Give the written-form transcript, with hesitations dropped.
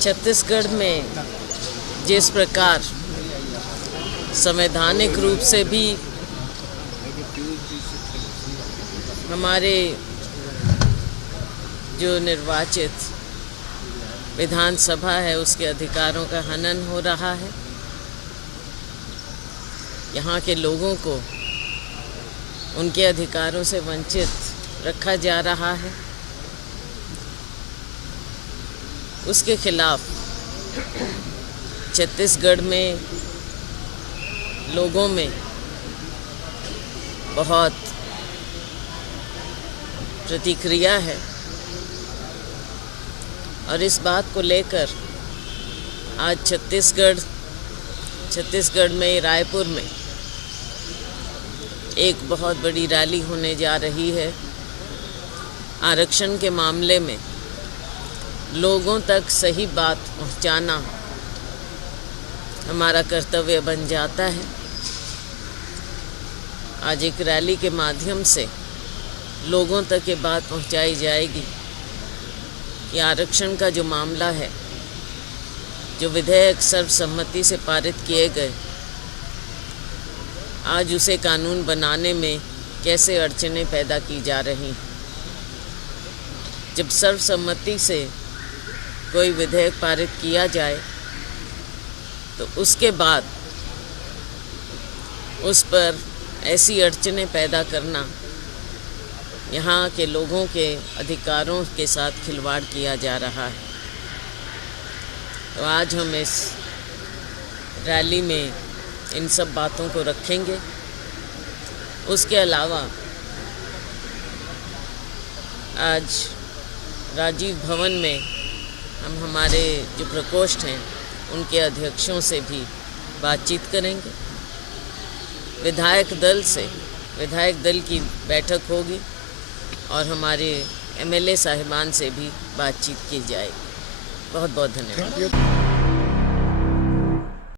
छत्तीसगढ़ में जिस प्रकार संवैधानिक रूप से भी हमारे जो निर्वाचित विधानसभा है उसके अधिकारों का हनन हो रहा है, यहाँ के लोगों को उनके अधिकारों से वंचित रखा जा रहा है, उसके खिलाफ छत्तीसगढ़ में लोगों में बहुत प्रतिक्रिया है। और इस बात को लेकर आज छत्तीसगढ़ में रायपुर में एक बहुत बड़ी रैली होने जा रही है। आरक्षण के मामले में लोगों तक सही बात पहुंचाना हमारा कर्तव्य बन जाता है। आज एक रैली के माध्यम से लोगों तक ये बात पहुंचाई जाएगी कि आरक्षण का जो मामला है, जो विधेयक सर्वसम्मति से पारित किए गए, आज उसे कानून बनाने में कैसे अड़चनें पैदा की जा रही। जब सर्वसम्मति से कोई विधेयक पारित किया जाए तो उसके बाद उस पर ऐसी अड़चनें पैदा करना, यहाँ के लोगों के अधिकारों के साथ खिलवाड़ किया जा रहा है। तो आज हम इस रैली में इन सब बातों को रखेंगे। उसके अलावा आज राजीव भवन में हम हमारे जो प्रकोष्ठ हैं उनके अध्यक्षों से भी बातचीत करेंगे। विधायक दल की बैठक होगी और हमारे एमएलए साहिबान से भी बातचीत की जाएगी। बहुत बहुत धन्यवाद।